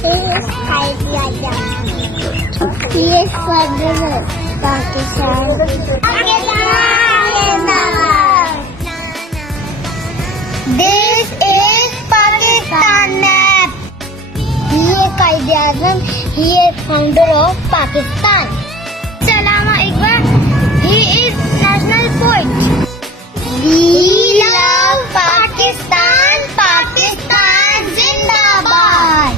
He is Qaeda. He is President Pakistan. This is Pakistan map. He is Qaeda. He is founder of Pakistan. Salama Iqbal. He is national poet. We love Pakistan. Pakistan Zindabad.